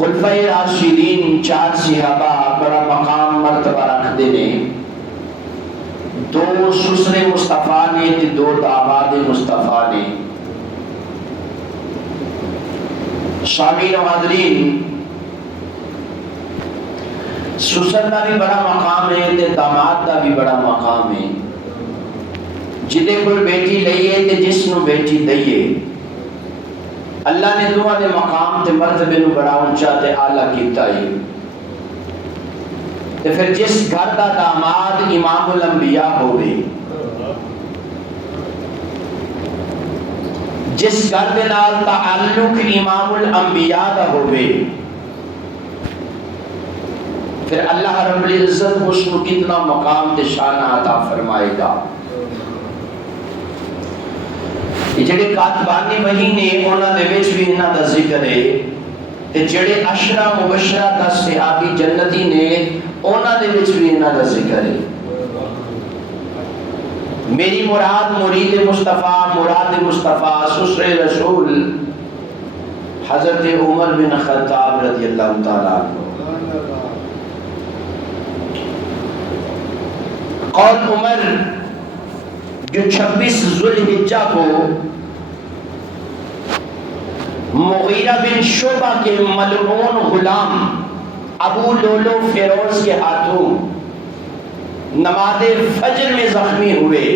خلفائے راشدین چار صحابہ بڑا مقام مرتبہ رکھتے ہیں، دو سسر مصطفیٰ نے تے دو داماد مصطفیٰ نے۔ سامعین و حاضرین، سسر دا بھی بڑا مقام ہے تے داماد دا بھی بڑا مقام ہے۔ جدے کول بیٹی لئیے تے جس نو بیٹی دئیے، اللہ نے دعا دے مقام تے مرتبے نو بڑا اونچا تے اعلیٰ کیتا ہے۔ تے پھر جس گھر دا داماد امام الانبیاء ہوئے، جس گھر دے نال تعلق امام الانبیاء دا ہوئے، پھر اللہ رب العزت اس کو کتنا مقام تے شان عطا فرمائے گا۔ یہ جڑے کاتبان وحی نے انہاں دے وچ بھی انہاں دا ذکر ہے، تے جڑے عشرہ مبشرہ دا صحابی جنتی نے انہاں دے وچ بھی انہاں دا ذکر ہے۔ میری مراد مرید مصطفیٰ، مراد مصطفیٰ، سسر رسول حضرت عمر بن خطاب رضی اللہ تعالیٰ عنہ۔ قول عمر جو 26 ذوالحجہ کو مغیرہ بن شعبہ کے ملعون غلام ابو لولو فیروز کے ہاتھوں نماز فجر میں زخمی ہوئے،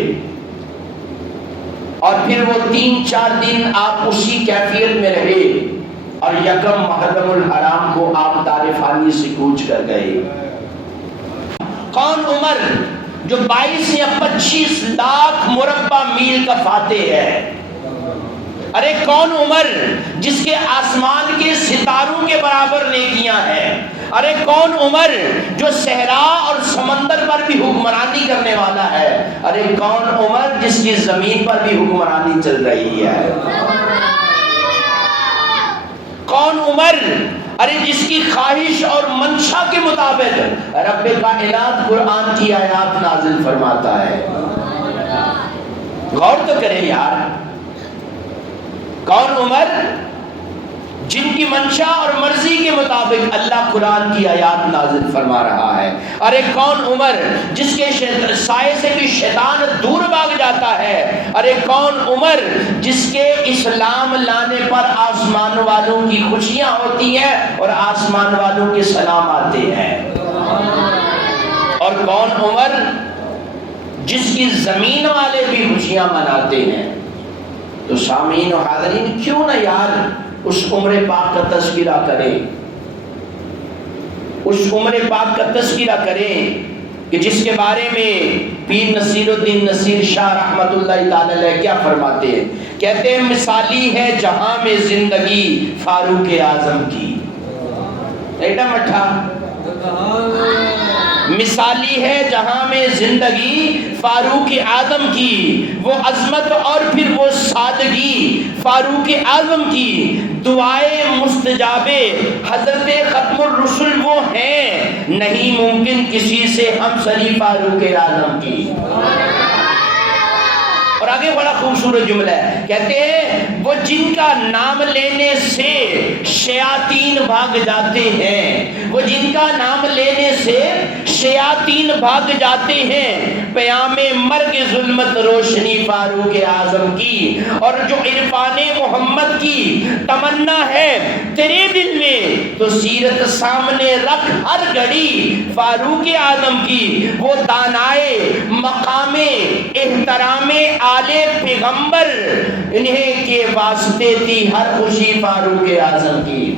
اور پھر وہ 3-4 دن آپ اسی کیفیت میں رہے، اور یکم محرم الحرام کو آپ دار فانی سے کوچ کر گئے۔ کون عمر جو 22 یا 25 لاکھ مربع میل کا فاتح ہے؟ ارے کون عمر جس کے آسمان کے ستاروں کے برابر نیکیاں ہیں؟ ارے کون عمر جو صحرا اور سمندر پر بھی حکمرانی کرنے والا ہے؟ ارے کون عمر جس کی زمین پر بھی حکمرانی چل رہی ہے؟ کون عمر ارے جس کی خواہش اور منشا کے مطابق رب کائنات قرآن کی آیات نازل فرماتا ہے؟ غور تو کریں یار، کون عمر جن کی منشا اور مرضی کے مطابق اللہ قرآن کی آیات نازل فرما رہا ہے؟ ارے کون عمر جس کے سائے سے بھی شیطان دور بھاگ جاتا ہے؟ ارے کون عمر جس کے اسلام لانے پر آسمان والوں کی خوشیاں ہوتی ہیں اور آسمان والوں کے سلام آتے ہیں؟ اور کون عمر جس کی زمین والے بھی خوشیاں مناتے ہیں؟ تو سامعین و حاضرین، کیوں نہ یار اس عمر پاک کا تذکرہ کریں، اس عمر پاک کا تذکرہ کریں کہ جس کے بارے میں پیر نصیر الدین نصیر شاہ رحمت اللہ تعالی علیہ کیا فرماتے ہیں؟ کہتے ہیں مثالی ہے جہاں میں زندگی فاروق اعظم کی۔ ایڈا مٹھا مثالی ہے جہاں میں زندگی فاروق اعظم کی، وہ عظمت اور پھر وہ سادگی فاروق اعظم کی، دعائے مستجابے حضرت ختم الرسل وہ ہیں، نہیں ممکن کسی سے ہم سری فاروق اعظم کی۔ اور آگے بڑا خوبصورت جملہ ہے، کہتے ہیں وہ جن کا نام لینے سے شیاطین بھاگ جاتے ہیں، وہ جن کا نام لینے سے شیاطین بھاگ جاتے ہیں، پیام مرگ ظلمت روشنی فاروق اعظم کی۔ اور جو عرفان محمد کی تمنا ہے تیرے دل میں، تو سیرت سامنے رکھ ہر گھڑی فاروق اعظم کی، وہ دانائے مقام احترام آلے پیغمبر، انہیں کے واسطے تھی ہر خوشی فاروق اعظم کی۔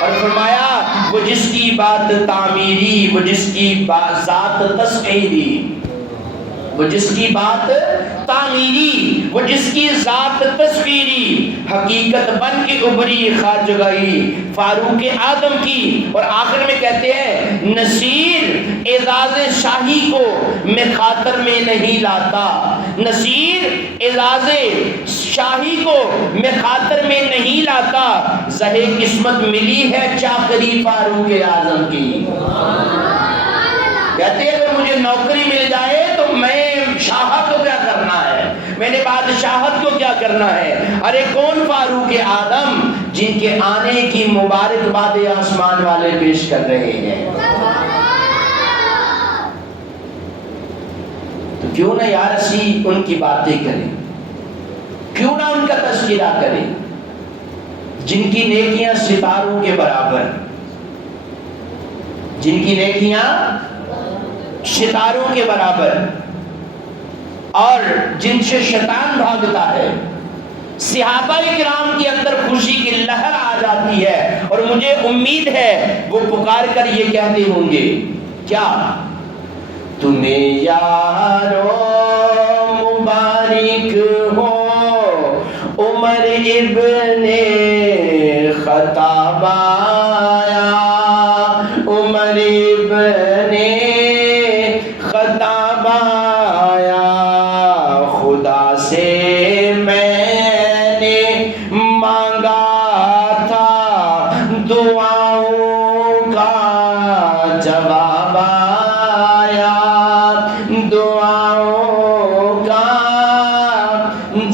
اور فرمایا وہ جس کی بات تعمیری، وہ جس کی ذات تصغیری، وہ جس کی بات تعمیری، وہ جس کی ذات تصویری، حقیقت بن کے ابری خواجگی فاروق اعظم کی۔ اور آخر میں کہتے ہیں نصیر اعزاز شاہی کو میں خاطر میں نہیں لاتا، نصیر اعزاز شاہی کو میں خاطر میں نہیں لاتا، زہے قسمت ملی ہے چاکری فاروق اعظم کی۔ کہتے ہیں اگر مجھے نوکری مل جائے تو میں شاہت کو کیا کرنا ہے، میں نے بادشاہت کو کیا کرنا ہے۔ ارے کون فاروق اعظم جن کے آنے کی مبارکباد آسمان والے پیش کر رہے ہیں۔ تو کیوں نہ یا رسول ان کی باتیں کریں، کیوں نہ ان کا تذکرہ کریں، جن کی نیکیاں ستاروں کے برابر، جن کی نیکیاں ستاروں کے برابر، اور جن سے شیطان بھاگتا ہے۔ صحابہ کرام کے اندر خوشی کی لہر آ جاتی ہے، اور مجھے امید ہے وہ پکار کر یہ کہتے ہوں گے کیا، تمہیں یارو مبارک ہو عمر ابن خطاب آیا، عمر ابن خطاب آیا، خدا سے میں نے مانگا تھا دعاؤں کا جواب آیا، دعاؤں کا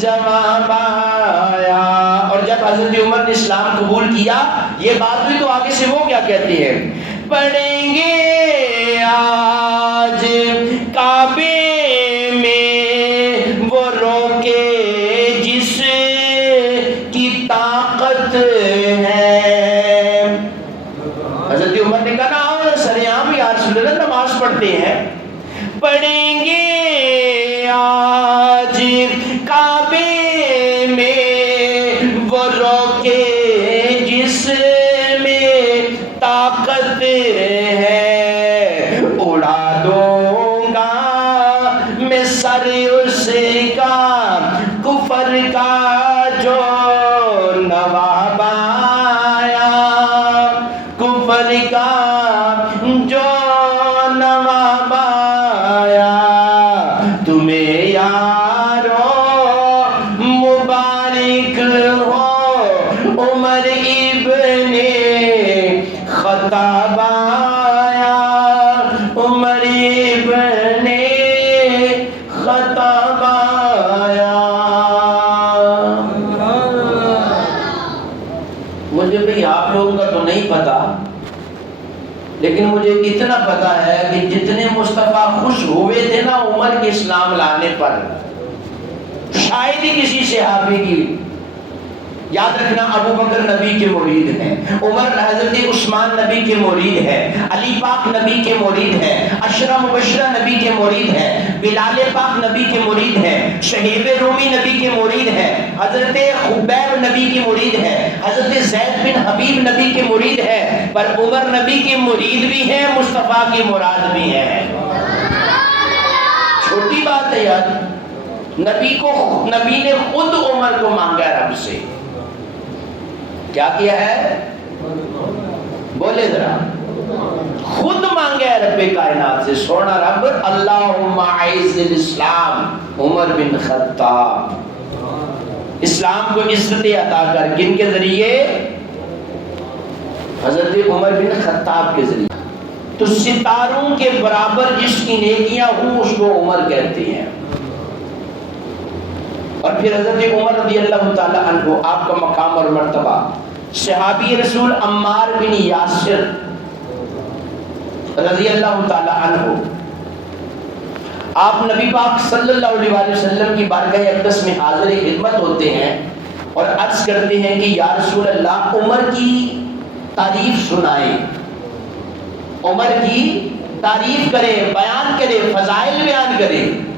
جواب آیا۔ اور جب حضرت عمر نے اسلام قبول کیا، یہ بات بھی تو آگے سے وہ کیا کہتے ہیں، پڑھیں گے آج کعبے میں وہ روکے جس کی طاقت ہے۔ حضرت عمر نے کہا نا سریعام یا رسول اللہ نماز پڑھتے ہیں، پڑھیں گے آج کعبے میں وہ روکے جس میں طاقت ہے، اڑا دوں گا میں سر اس کا کفر کا جو نواب آیا، کفر کا جو نواب آیا، تمہیں یارو مبارک ہو عمر ابن خطاب آیا، عمر ابن خطاب آیا۔ مجھے بھی آپ لوگوں کا تو نہیں پتا، لیکن مجھے اتنا پتا ہے کہ جتنے مصطفیٰ خوش ہوئے تھے نا عمر کے اسلام لانے پر، شاید ہی کسی صحابی کی، یاد رکھنا ابو بکر نبی کے مرید ہیں، عمر حضرت عثمان نبی کے مرید ہیں، علی پاک نبی کے مرید ہیں، عشرہ مبشرہ نبی کے مرید ہیں، بلال پاک نبی کے مرید ہیں، شہیب رومی نبی کے مرید ہیں، حضرت خبیب نبی کے مرید ہیں، حضرت زید بن حبیب نبی کے مرید ہیں، پر عمر نبی کے مرید بھی ہیں، مصطفیٰ کی مراد بھی ہیں۔ چھوٹی بات ہے یار، نبی نے خود عمر کو مانگا رب سے، کیا کیا ہے بولے ذرا، خود مانگا ہے رب کائنات سے، سونا رب اللہم اعز الاسلام عمر بن خطاب، اسلام کو عزت عطا کر، کن کے ذریعے، حضرت عمر بن خطاب کے ذریعے۔ تو ستاروں کے برابر جس کی نیکیاں ہوں اس کو عمر کہتے ہیں۔ اور پھر حضرت عمر رضی اللہ تعالی عنہ، آپ کا مقام اور مرتبہ، صحابی رسول عمار بن یاسر رضی اللہ تعالی عنہ، آپ نبی پاک صلی اللہ علیہ وسلم کی بارگاہ اقدس میں حاضر خدمت ہوتے ہیں اور عرض کرتے ہیں کہ یا رسول اللہ عمر کی تعریف سنائیں، عمر کی تعریف کریں، بیان کریں، فضائل بیان کریں۔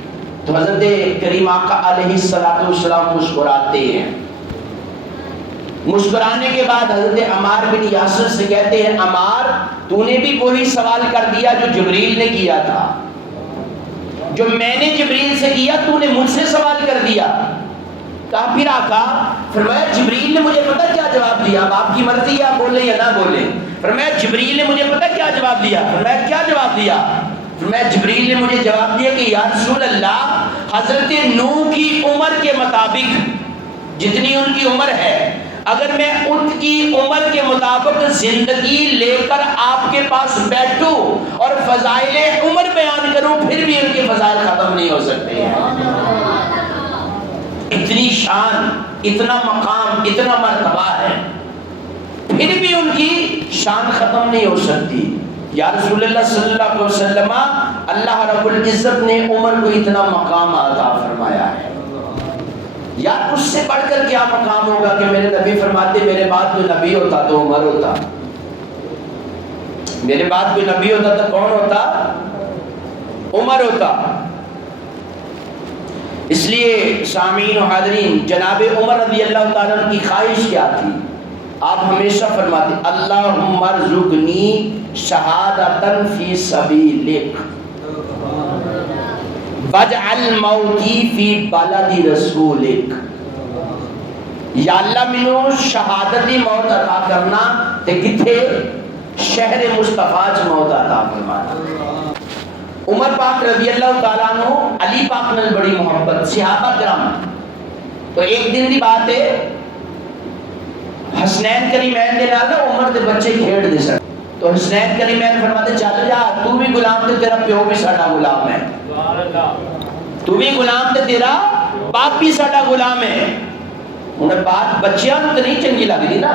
تو حضرت کریم آقا علیہ السلام مسکراتے ہیں، مسکرانے کے بعد حضرت عمار بن یاسر سے کہتے ہیں عمار تو نے بھی وہی سوال کر دیا جو جبریل نے کیا تھا، جو میں نے جبریل سے کیا تو نے مجھ سے سوال کر دیا۔ کہا پھر آقا، فرمایا جبریل نے مجھے پتہ کیا جواب دیا، اب آپ کی مرضی ہے آپ بولیں یا نہ بولیں۔ فرمایا جبریل نے مجھے پتہ کیا جواب دیا، فرمایا کیا جواب دیا؟ فرمایا جبریل نے مجھے جواب دیا کہ یا رسول اللہ حضرت نوح کی عمر کے مطابق جتنی ان کی عمر ہے اگر میں ان کی عمر کے مطابق زندگی لے کر آپ کے پاس بیٹھوں اور فضائل عمر بیان کروں پھر بھی ان کے فضائل ختم نہیں ہو سکتے ہیں۔ اتنی شان، اتنا مقام، اتنا مرتبہ ہے، پھر بھی ان کی شان ختم نہیں ہو سکتی۔ یا رسول اللہ صلی اللہ علیہ وسلم، اللہ رب العزت نے عمر کو اتنا مقام عطا فرمایا ہے، یار اس سے بڑھ کر کیا مقام ہوگا کہ میرے نبی فرماتے میرے بعد کوئی نبی ہوتا تو عمر ہوتا، میرے بعد کوئی نبی ہوتا تو کون ہوتا؟ عمر ہوتا۔ اس لیے سامعین و حاضرین، جناب عمر رضی اللہ تعالیٰ عنہ کی خواہش کیا تھی؟ آپ ہمیشہ فرماتے اللہم ارزقنی شہادتن فی سبیلک واجعل موتی فی بلد رسولک۔ یا اللہ مینوں شہادتی موت عطا کرنا تے کتھے؟ شہر مصطفیٰ چ موت عطا فرمانا۔ عمر پاک رضی اللہ تعالیٰ عنہ علی پاک نال بڑی محبت، صحابہ کرام۔ تو ایک دن دی بات ہے، حسنین کریمین دے نال عمر دے بچے کھیڑ دے سن، تو حسنین کریمین فرماتے چل جا، تو بھی غلام تے تیرا پیو بھی ساڈا غلام ہے، تو بھی غلام تے تیرا باپ بھی ساڈا غلام ہے۔ انہیں بات بچیاں نوں تے نہیں چنگی لگدی نا،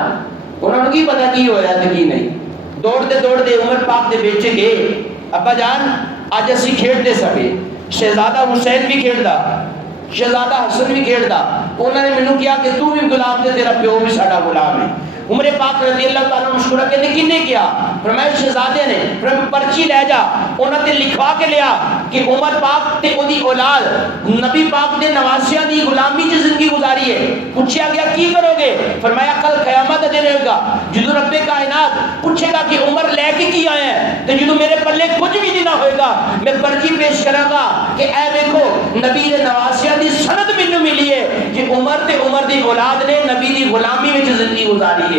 انہاں نوں کی پتہ کی ہویا تے کی نہیں۔ دوڑتے دوڑتے عمر پاک دے بیٹے گئے، ابا جان اج اسی کھیڈتے سکے، شہزادہ حسین بھی کھیڈدا، شہزادہ حسن بھی کھیڈدا، انہوں نے مینوں کہا کہ تو بھی غلام تے تیرا پیو بھی ساڈا غلام ہے۔ عمر پاک رضی اللہ تعالیٰ مشورہ کہتے کنے کیا؟ فرمایا شہزادے نے۔ فرمایا پرچی لے جا، انہوں نے لکھوا کے لیا کہ عمر پاک تے اودی اولاد نبی پاک دے نواسیاں دی غلامی چ زندگی گزاری ہے۔ پوچھا گیا کی کرو گے؟ فرمایا کل قیامت دن ہوگا جدو رب کائنات پوچھے گا کہ عمر لے کے کی آئے ہیں، تو جدو میرے پلے کچھ بھی نہیں ہوئے گا میں پرچی پیش کراں گا کہ اے دیکھو نبی دے نواسیاں دی سند مینوں ملی ہے کہ عمر تے عمر دی اولاد نے نبی دی غلامی وچ زندگی گزاری ہے،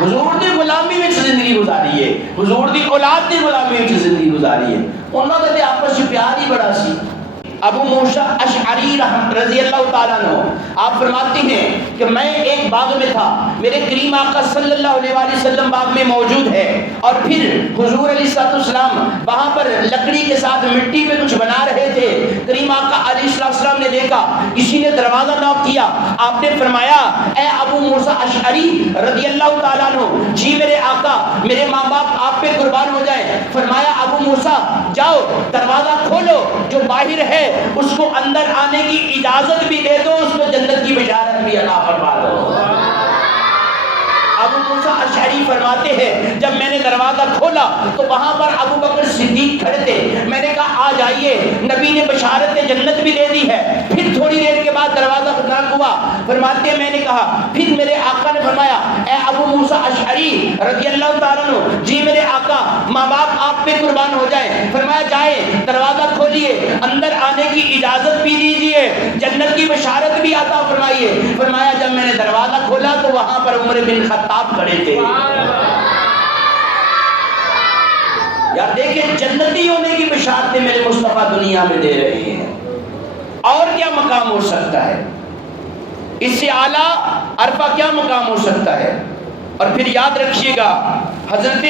حضور دی غلامی میں زندگی گزاری ہے، حضور دی اولاد دی غلامی میں زندگی گزاری ہے۔ انہوں نے آپس میں پیار ہی بڑا سی۔ ابو موسیٰ اشعری رضی اللہ تعالیٰ عنہ آپ فرماتے ہیں کہ میں ایک باغ میں تھا، میرے کریم آقا صلی اللہ علیہ وآلہ وسلم باغ میں موجود ہے، اور پھر حضور علیہ السلام وہاں پر لکڑی کے ساتھ مٹی پہ کچھ بنا رہے تھے۔ کریم آقا علیہ السلام نے دیکھا کسی نے دروازہ نوک کیا، آپ نے فرمایا اے ابو موسیٰ اشعری رضی اللہ تعالیٰ عنہ، جی میرے آقا میرے ماں باپ آپ پہ قربان ہو جائیں۔ فرمایا ابو موسیٰ جاؤ دروازہ کھولو، جو باہر ہے اس کو اندر آنے کی اجازت بھی دے دو، اس کو جنت کی بشارت بھی عطا فرما دو۔ ابو موسیٰ اشعری فرماتے ہیں جب میں نے دروازہ کھولا تو وہاں پر ابو بکر صدیق کھڑے تھے، میں نے کہا آ جائیے، نبی نے بشارت جنت بھی دے دی ہے۔ پھر تھوڑی دیر کے بعد دروازہ کھڑک ہوا، فرماتے ہیں میں نے کہا، پھر میرے آقا نے فرمایا اے ابو موسیٰ اشعری رضی اللہ تعالیٰ عنہ، جی میرے آقا ماں باپ آپ پہ قربان ہو جائیں۔ فرمایا جائیں دروازہ کھولیے، اندر آنے کی اجازت بھی دیجیے، جنت کی بشارت بھی عطا فرمائیے۔ فرمایا جب میں نے دروازہ کھولا تو وہاں پر عمر بن خطاب کھڑے تھے۔ یار دیکھیں جنتی ہونے کی بشارتیں میرے مصطفیٰ دنیا میں دے رہے ہیں، اور کیا مقام ہو سکتا ہے؟ اس سے اعلیٰ عرفہ کیا مقام ہو سکتا ہے؟ اور پھر یاد رکھیے گا حضرت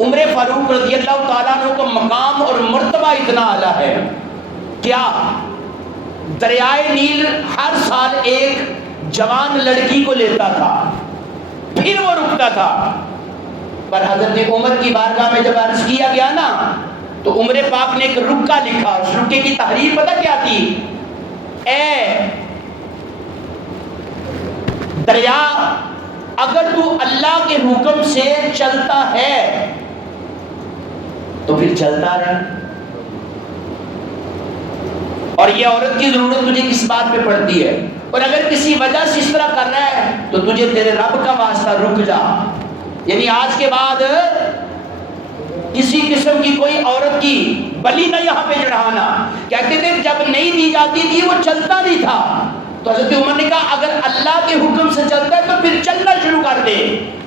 عمر فاروق رضی اللہ تعالیٰ عنہ کا مقام اور مرتبہ اتنا اعلیٰ ہے، کیا دریائے نیل ہر سال ایک جوان لڑکی کو لیتا تھا، پھر وہ رکتا تھا، پر حضرت عمر کی بارگاہ میں جب عرض کیا گیا نا تو عمر پاک نے ایک رکا لکھا، اس رکے کی تحریر پتہ کیا تھی؟ اے دریا اگر تو اللہ کے حکم سے چلتا ہے تو پھر چلتا رہے، اور یہ عورت کی ضرورت تجھے کس بات پہ پڑتی ہے، اور اگر کسی وجہ سے اس طرح کر رہا ہے تو تجھے تیرے رب کا واسطہ رک جا۔ یعنی آج کے بعد کسی قسم کی کوئی عورت کی بلی نہ یہاں پہ چڑھانا۔ کہتے تھے جب نہیں دی جاتی تھی وہ چلتا نہیں تھا، تو حضرت عمر نے کہا اگر اللہ کے حکم سے چلتا ہے تو پھر چلنا شروع کر دے،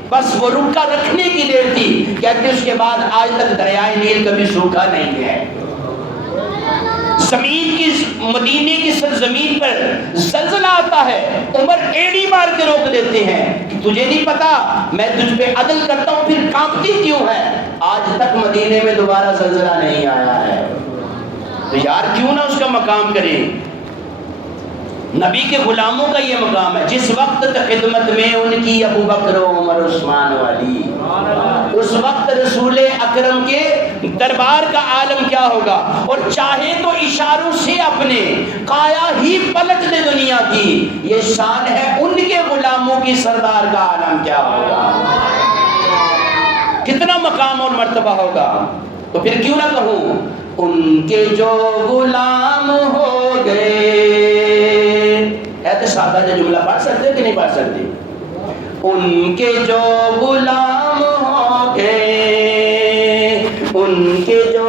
بس وہ رکا رکھنے کی دیر تھی۔ کہتے اس کے بعد آج تک دریائے نیل کبھی سوکھا نہیں ہے۔ زمین کی مدینے کی سرزمین پر زلزلہ آتا ہے، عمر ایڑی مار کے روک دیتے ہیں کہ تجھے نہیں پتا میں تجھ پہ عدل کرتا ہوں پھر کانپتی کیوں ہے؟ آج تک مدینے میں دوبارہ زلزلہ نہیں آیا ہے، تو یار کیوں نہ اس کا مقام کریں؟ نبی کے غلاموں کا یہ مقام ہے، جس وقت خدمت میں ان کی ابو بکر و عمر عثمان و علی، اس وقت رسول اکرم کے دربار کا عالم کیا ہوگا؟ اور چاہے تو اشاروں سے اپنے قایا ہی پلٹ دے دنیا کی، یہ شان ہے ان کے غلاموں کی، سردار کا عالم کیا ہوگا؟ کتنا مقام اور مرتبہ ہوگا؟ تو پھر کیوں نہ کہوں ان کے جو غلام ہو گئے، ہے تو سادہ جو جملہ پڑھ سکتے کہ نہیں پڑھ سکتے؟ ان کے جو غلام ہو گئے، ان کے جو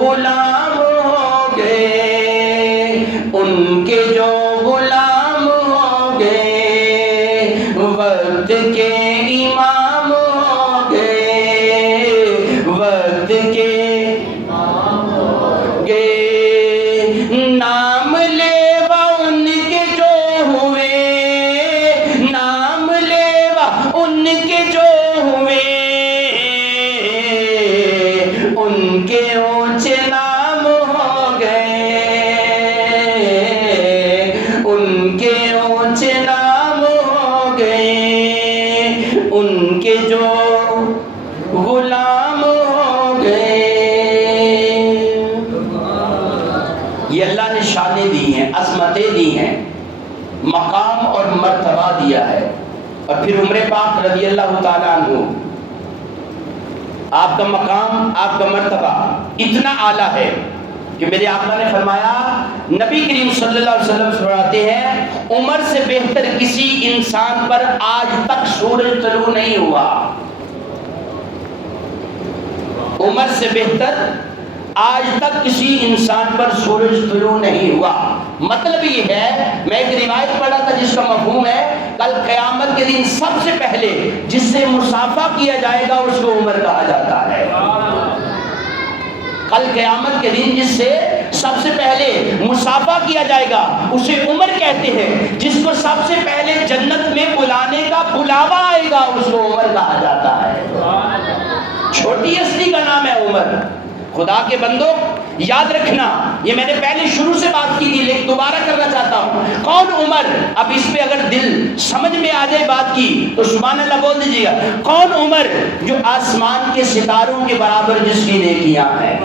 غلام ہو گئے، ان کے جو غلام ہو گئے، وقت کے امام ہو گئے، وقت کے نام لیوا ان کے جو ہوئے، نام لیوا ان کے جو ہوئے، ان کے اونچے نام ہو گئے، ان کے اونچے نام ہو گئے، ان کے جو غلام ہو گئے۔ یہ اللہ نے شانیں دی ہیں، عظمتیں دی ہیں، مقام اور مرتبہ دیا ہے۔ اور پھر عمر پاک رضی اللہ تعالیٰ عنہ، آپ کا مقام، آپ کا مرتبہ اتنا اعلیٰ ہے کہ میرے آقا نے فرمایا، نبی کریم صلی اللہ علیہ وسلم فرماتے ہیں عمر سے بہتر کسی انسان پر آج تک سورج طلوع نہیں ہوا، عمر سے بہتر آج تک کسی انسان پر سورج طلوع نہیں ہوا۔ مطلب یہ ہے، میں ایک روایت پڑھا تھا جس کا مفہوم ہے کل قیامت کے دن سب سے پہلے جس سے مصافحہ کیا جائے گا اس کو عمر کہا جاتا ہے۔ کل قیامت کے دن جس سے سب سے پہلے مصافحہ کیا جائے گا اسے عمر کہتے ہیں، جس کو سب سے پہلے جنت میں بلانے کا بلاوا آئے گا اس کو عمر کہا جاتا ہے۔ چھوٹی ہستی کا نام ہے عمر۔ خدا کے بندو یاد رکھنا، یہ میں نے پہلے شروع سے بات کی تھی لیکن دوبارہ کرنا چاہتا ہوں، کون عمر؟ اب اس پہ اگر دل سمجھ میں آ جائے بات کی تو سبحان اللہ بول دیجیے گا، کون عمر؟ جو آسمان کے ستاروں کے برابر جس کی نیکیاں ہیں۔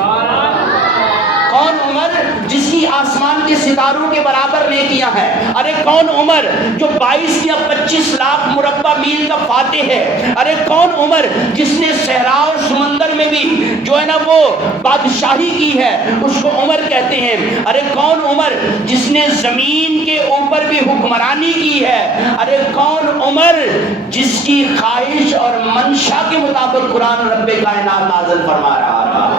کون عمر؟ جس کی آسمان کے ستاروں کے برابر نیکیاں ہیں۔ ارے کون عمر؟ جو 22 یا 25 لاکھ مربع میل کا فاتح ہے۔ ارے کون عمر؟ جس نے صحرا اور سمندر میں بھی جو ہے نا وہ بادشاہی کی ہے، اس کو عمر کہتے ہیں۔ ارے کون عمر؟ جس نے زمین کے اوپر بھی حکمرانی کی ہے۔ ارے کون عمر؟ جس کی خواہش اور منشا کے مطابق قرآن رب کائنات نازل فرما رہا تھا۔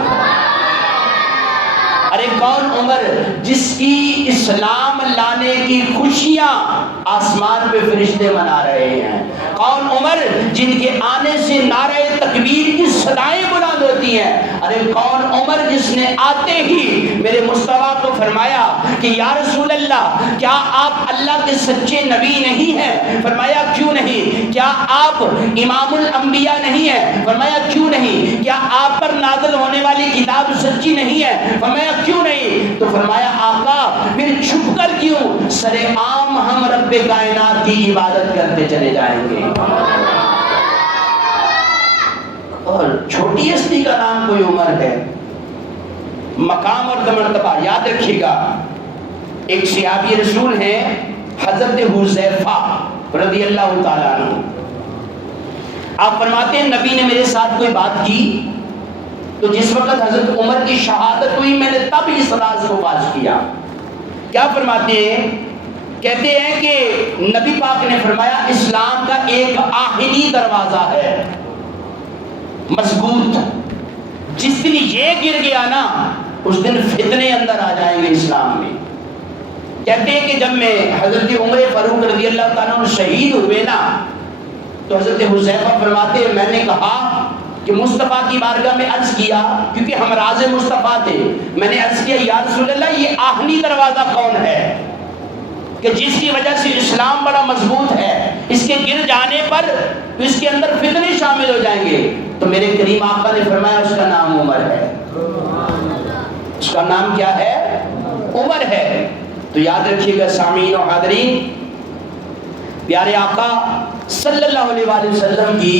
ارے کون عمر؟ جس کی اسلام لانے کی خوشیاں آسمان پہ فرشتے منا رہے ہیں۔ کون عمر؟ جن کے آنے سے نعرہ تکبیر کی صدائیں بلند ہوتی ہیں۔ ارے کون عمر؟ جس نے آتے ہی میرے مصطفیٰ کو فرمایا کہ یا رسول اللہ کیا آپ اللہ کے سچے نبی نہیں ہیں؟ فرمایا کیوں نہیں؟ کیا آپ امام الانبیاء نہیں ہیں؟ فرمایا کیوں نہیں؟ کیا آپ پر نازل ہونے والی کتاب سچی نہیں ہے؟ فرمایا کیوں نہیں؟ تو فرمایا آقا پھر چھپ کر کیوں؟ سر عام ہم رب کائنات کی عبادت کرتے چلے جائیں گے۔ اور چھوٹی ہستی کا نام کوئی عمر ہے، مقام اور مرتبہ یاد رکھیے گا۔ ایک صحابی رسول ہیں حضرت حذیفہ رضی اللہ تعالیٰ عنہ، آپ فرماتے ہیں نبی نے میرے ساتھ کوئی بات کی تو جس وقت حضرت عمر کی شہادت ہوئی میں نے تب اس راز کو فاش کیا۔ کیا فرماتے ہیں؟ کہتے ہیں کہ نبی پاک نے فرمایا اسلام کا ایک آہنی دروازہ ہے مضبوط، جس دن یہ گر گیا نا اس دن فتنے اندر آ جائیں گے اسلام میں۔ کہتے ہیں کہ جب میں حضرت عمر فاروق رضی اللہ تعالیٰ عنہ شہید ہوئے نا تو حضرت حذیفہ فرماتے ہیں میں نے کہا کہ مصطفیٰ کی بارگاہ میں عرض کیا، کیونکہ ہم راز مصطفیٰ تھے، میں نے عرض کیا یا رسول اللہ یہ آہنی دروازہ کون ہے کہ جس کی وجہ سے اسلام بڑا مضبوط ہے، اس کے گر جانے پر اس کے اندر فتنے شامل ہو جائیں گے؟ تو میرے کریم آقا نے فرمایا اس کا نام عمر ہے۔ اس کا نام کیا ہے؟ عمر ہے۔ تو یاد رکھیے گا سامعین و حاضرین، پیارے آقا صلی اللہ علیہ وآلہ وسلم کی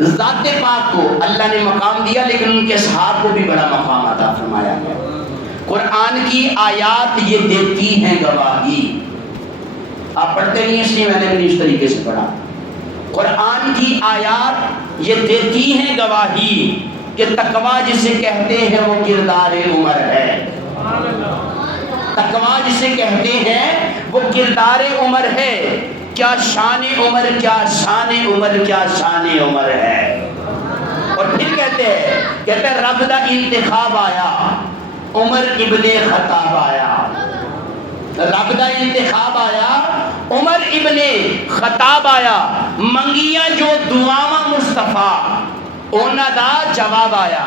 ذات پاک کو اللہ نے مقام دیا، لیکن ان کے اصحاب کو بھی بڑا مقام عطا فرمایا ہے۔ قرآن کی آیات یہ دیتی ہیں گواہی، آپ پڑھتے نہیں اس لیے میں نے بھی اس طریقے سے پڑھا۔ قرآن کی آیات یہ دیتی ہیں گواہی کہ تقویٰ جسے کہتے ہیں وہ کردار عمر ہے۔ تقویٰ جسے کہتے ہیں وہ کردار عمر ہے۔ کیا شان عمر، کیا شان عمر، کیا شان عمر ہے۔ اور پھر کہتے ہیں رب دا انتخاب آیا، عمر ابن خطاب آیا۔ رب دا انتخاب آیا، عمر ابن خطاب آیا۔ منگیاں جو دعاواں مصطفیٰ، انہاں دا جواب آیا،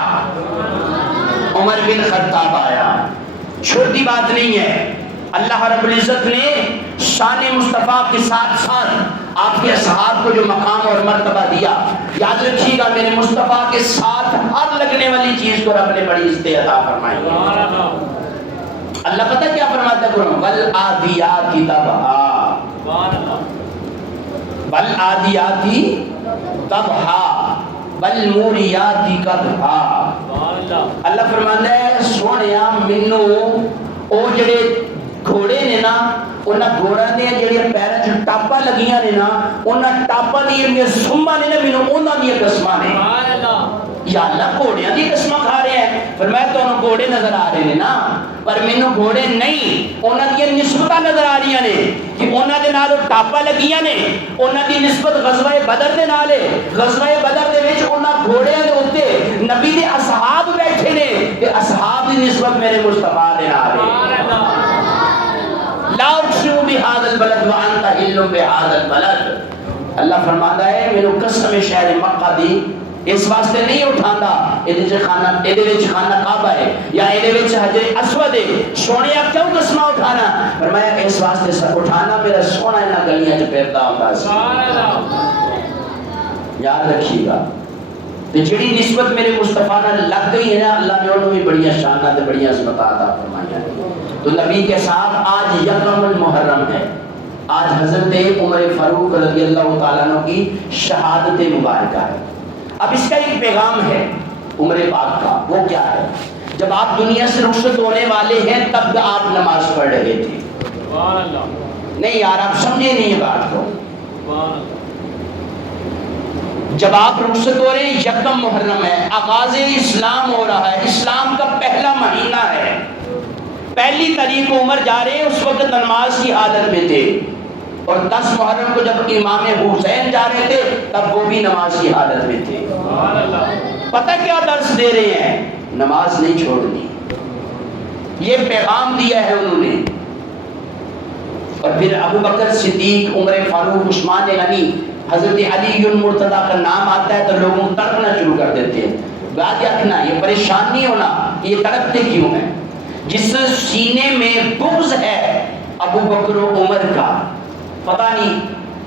عمر بن خطاب آیا۔ چھوٹی بات نہیں ہے، اللہ رب العزت نے شان مصطفیٰ کے ساتھ ساتھ آپ کے اصحاب کو جو مقام اور مرتبہ دیا، یاد رکھیے گا میرے مصطفیٰ کے ساتھ ہر لگنے والی چیز کو رب نے بڑی عزت عطا فرمائی۔ اللہ پتہ کیا فرماتا ہے قرآن؟ والعادیات ضبحا، والعادیات ضبحا والموریات قدحا۔ اللہ فرماتا ہے سونیا مینوں او جڑے گھوڑے نے نا، انہاں گھوڑا نے جڑیاں پیراں چ ٹاپاں لگیاں نے نا، انہاں ٹاپاں دی جڑیاں سماں نے نا، مینوں انہاں دی قسماں نے۔ یا اللہ گھوڑیاں دی قسماں کھا رہے ہیں، فرمایا تانوں گھوڑے نظر آ رہے نے نا، پر مینوں گھوڑے نہیں، انہاں دی نسبتاں نظر آ رہی نے کہ انہاں دے نال ٹاپاں لگیاں نے، انہاں دی نسبت غزوہ بدر دے نال ہے۔ غزوہ بدر دے وچ انہاں گھوڑیاں دے اوتے نبی دے اصحاب بیٹھے نے، تے اصحاب دی نسبت میرے مصطفیٰ دے نال ہے۔ لا اقسم بہذا البلد وانت حل بہذا البلد۔ اللہ فرماتا ہے مینوں قسم شہر مکہ دی اس واسطے نہیں اٹھاندا ایدے وچ خانہ کعبہ ہے یا ایدے وچ حجر اسود ہے، سونیا کیوں قسمہ اٹھانا؟ فرمایا اس واسطے اٹھانا میرا سونا انہاں گلیاں چ پھردا ہوندا سی۔ یاد رکھیے گا تے جڑی نسبت میرے مصطفیٰ نال لگ گئی ہے نا، اللہ نے انہوں بھی بڑیاں شاناں تے بڑیاں عظمتاں عطا فرمائیاں۔ تو نبی کے ساتھ آج یکم المحرم ہے، آج حضرت عمر فاروق رضی اللہ تعالیٰ عنہ کی شہادت مبارکہ ہے۔ اب اس کا ایک پیغام ہے عمر پاک کا، وہ کیا ہے؟ جب آپ دنیا سے رخصت ہونے والے ہیں تب آپ نماز پڑھ رہے تھے۔ نہیں یار آپ سمجھے نہیں یہ بات کو۔ جب آپ رخصت ہو رہے ہیں، یکم محرم ہے، آغاز اسلام ہو رہا ہے، اسلام کا پہلا مہینہ ہے، پہلی تاریخ کو عمر جا رہے ہیں، اس وقت نماز کی حالت میں تھے، اور 10 محرم کو جب امام حسین جا رہے تھے تب وہ بھی نماز کی حالت میں تھے۔ پتہ کیا درس دے رہے ہیں؟ نماز نہیں چھوڑنی، یہ پیغام دیا ہے انہوں نے۔ اور پھر ابو بکر صدیق، عمر فاروق، عثمان غنی، حضرت علی المرتضیٰ کا نام آتا ہے تو لوگوں تڑپنا شروع کر دیتے ہیں۔ بات رکھنا، یہ پریشان نہیں ہونا یہ تڑپتے کیوں ہیں۔ جس سینے میں بغض ہے ابو بکر و عمر کا، پتہ نہیں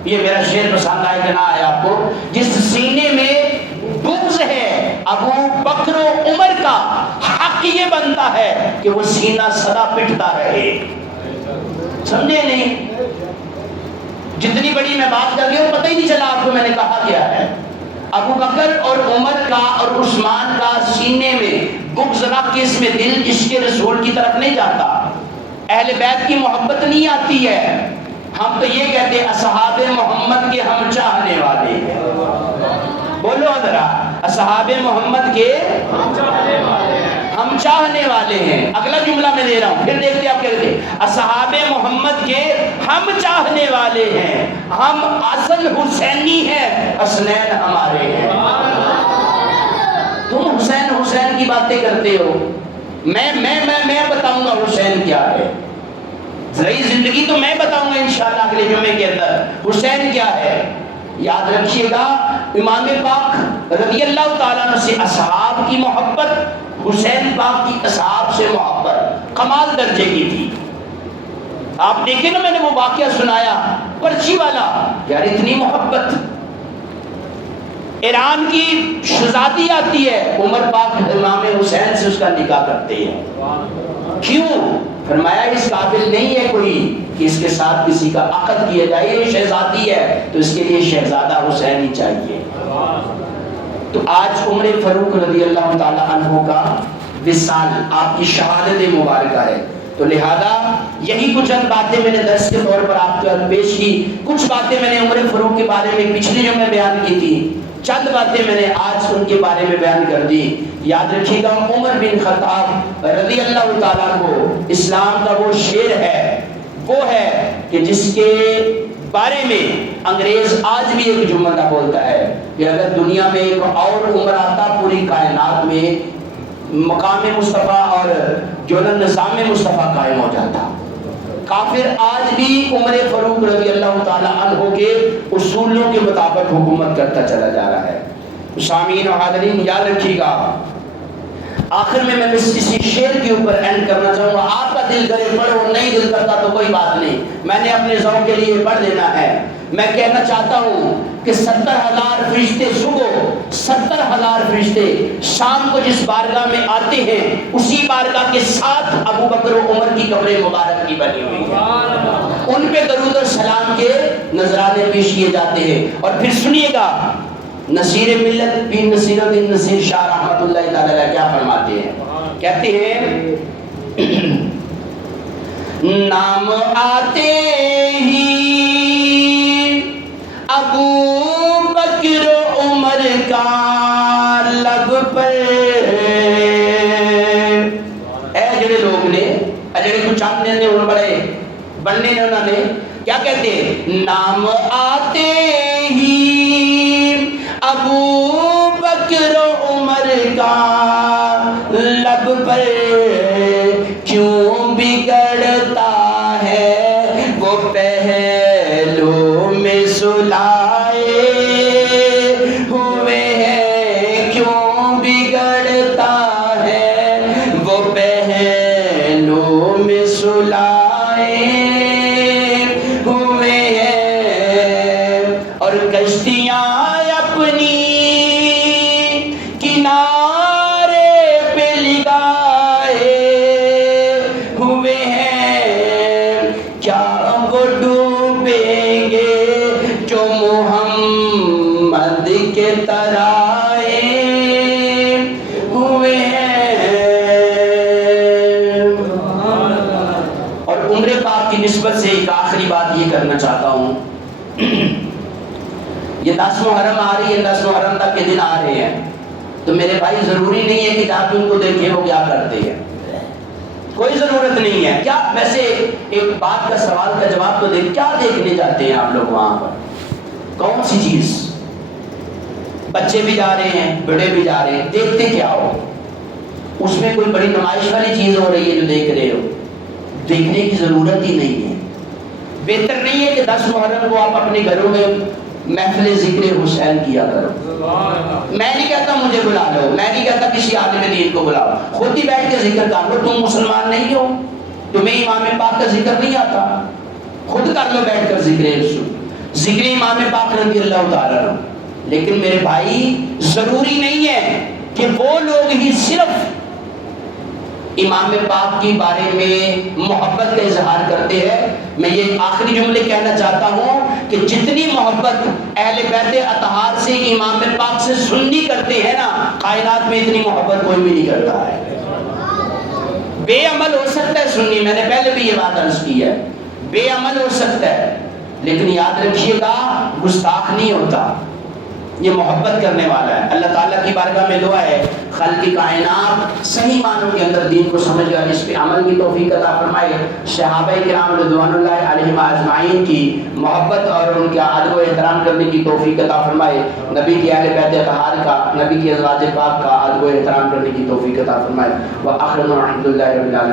یہ میرا شعر پسند آئے کہ نہ آئے آپ کو، جس سینے میں بغض ہے ابو بکر و عمر کا، حق یہ بنتا ہے کہ وہ سینہ سدا پٹتا رہے۔ سمجھے نہیں؟ جتنی بڑی میں بات کر رہی ہوں پتہ ہی نہیں چلا آپ کو میں نے کہا کیا ہے۔ ابو بکر اور عمر کا اور عثمان کا سینے میں بغض رکھ کے اس میں دل عشق رسول کی طرف نہیں جاتا، اہل بیت کی محبت نہیں آتی ہے۔ ہم تو یہ کہتے ہیں اصحاب محمد کے ہم چاہنے والے ہیں۔ بولو ذرا، اصحاب محمد کے ہم چاہنے والے ہیں۔ اگلا جملہ میں دے رہا ہوں، پھر دیکھتے آپ کیا کہتے ہیں۔ اصحاب محمد کے ہم چاہنے والے ہیں، ہم اصل حسینی ہیں، حسنین ہمارے ہیں۔ تم حسین حسین کی باتیں کرتے ہو، میں بتاؤں گا حسین کیا ہے۔ ذرعی زندگی تو میں بتاؤں گا انشاءاللہ اگلے جمعے کے اندر حسین کیا ہے۔ یاد رکھیے گا امام پاک رضی اللہ تعالیٰ عنہ سے اصحاب کی محبت، حسین پاک کی اصحاب سے محبت کمال درجے کی تھی. آپ دیکھیں نا، میں نے وہ واقعہ سنایا پرچی والا، یار اتنی محبت. ایران کی شہزادی آتی ہے، عمر پاک امام حسین سے اس کا نکاح کرتے ہیں. کیوں؟ فرمایا اس قابل نہیں ہے کوئی کہ اس کے ساتھ کسی کا عقد کیا جائے، یہ شہزادی ہے تو اس کے لیے شہزادہ حسین ہی چاہیے. تو آج عمر فاروق رضی اللہ تعالی عنہ کا وصال، آپ کی شہادت مبارکہ ہے. تو لہذا یہی کچھ چند باتیں میں نے درس کے طور پر آپ کو پیش کی. کچھ باتیں میں نے عمر فاروق کے بارے میں پچھلے جو میں بیان کی تھی، چند باتیں میں نے آج ان کے بارے میں بیان کر دی. یاد رکھیے گا عمر بن خطاب رضی اللہ تعالیٰ عنہ اسلام کا وہ شیر ہے، وہ ہے کہ جس کے بارے میں انگریز آج بھی ایک جملہ بولتا ہے کہ اگر دنیا میں ایک اور عمر آتا پوری کائنات میں مقام مصطفیٰ اور جو نظام مصطفیٰ قائم ہو جاتا. کافر آج بھی عمر فاروق رضی اللہ تعالی عنہ کے اصولوں کے مطابق حکومت کرتا چلا جا رہا ہے. سامعین و حاضرین یاد رکھیے گا، آخر میں اسی شعر کے اوپر اینڈ کرنا چاہوں گا. آپ کا دل کرے پڑھو، نہیں دل کرتا تو کوئی بات نہیں، میں نے اپنے ذوق کے لیے پڑھ دینا ہے. میں کہنا چاہتا ہوں کہ 70,000 فرشتے صبح، 70,000 فرشتے شام کو جس بارگاہ میں آتے ہیں، اسی بارگاہ کے ساتھ ابو بکر و عمر کی قبر مبارک کی بنی ہوئی ہے. ان پہ درود و سلام کے نذرانے پیش کیے جاتے ہیں. اور پھر سنیے گا نصیر ملت بن نصیر الدین نصیر شاہ رحمۃ اللہ تعالی علیہ کیا فرماتے ہیں. کہتے ہیں نام آتے ہی ابو بکر عمر کا لب پر، اے جڑے لوگ نے، جڑے کچھ آپ نے بڑے بننے نے، انہوں نے کیا کہتے ہیں، نام آتے ہی ابو بکر عمر کا لب پر کیوں بگڑتا ہے وہ پہلو میں سلائے ہوئے ہیں، کیوں بگڑتا ہے وہ پہلو میں سلائے ہوئے ہیں. اور کشتیاں اپنی کنارے پہ لگائے ہوئے ہیں، کیا وہ ڈوبیں گے جو محمد کے ترائے ہوئے ہیں. اور عمر پاک کی نسبت سے ایک آخری بات یہ کرنا چاہتا ہوں. یہ 10 محرم آ رہی ہے، 10 محرم تک کے دن آ رہے ہیں، تو میرے بھائی ضروری نہیں ہے کہ آپ ان کو دیکھیں وہ کیا کرتے ہیں، کوئی ضرورت نہیں ہے. کیا ویسے ایک بات کا سوال کا جواب تو کیا دیکھنے جاتے ہیں آپ لوگ وہاں پر؟ کون سی چیز؟ بچے بھی جا رہے ہیں، بڑے بھی جا رہے ہیں، دیکھتے کیا ہو؟ اس میں کوئی بڑی نمائش والی چیز ہو رہی ہے جو دیکھ رہے ہو؟ دیکھنے کی ضرورت ہی نہیں ہے. بہتر نہیں ہے کہ 10 محرم کو آپ اپنے گھروں میں محفل ذکر حسین کیا کرو. میں نہیں کہتا مجھے بلا لو، میں نہیں کہتا کسی عالم دین کو بلاؤ، خود ہی بیٹھ کے ذکر کر لو. تم مسلمان نہیں ہو، تمہیں امام پاک کا ذکر نہیں آتا، خود کر لو بیٹھ کر ذکر امام پاک رضی اللہ تعالیٰ عنہ. لیکن میرے بھائی ضروری نہیں ہے کہ وہ لوگ ہی صرف امام پاک کے بارے میں محبت کا اظہار کرتے ہیں. میں یہ آخری جملے کہنا چاہتا ہوں کہ جتنی محبت اہل بیت اطہار سے امام پاک سے سنی کرتے ہیں نا، کائنات میں اتنی محبت کوئی بھی نہیں کرتا ہے. بے عمل ہو سکتا ہے سنی، میں نے پہلے بھی یہ بات عرض کی ہے، بے عمل ہو سکتا ہے، لیکن یاد رکھیے گا گستاخ نہیں ہوتا، یہ محبت کرنے والا ہے. اللہ تعالیٰ کی بارگاہ میں دعا ہے خلق کائنات صحیح معنوں کے اندر دین کو سمجھ کر اس پہ عمل کی توفیق عطا فرمائے. صحابہ کرام رضوان اللہ علیہم اجمعین کی محبت اور ان کا ادب و احترام کرنے کی توفیق عطا فرمائے. نبی کے اہل بیت اطہار کا، نبی کی ازواج پاک کا ادب و احترام کرنے کی توفیق عطا فرمائے. وآخر الحمد للہ رب العالمین.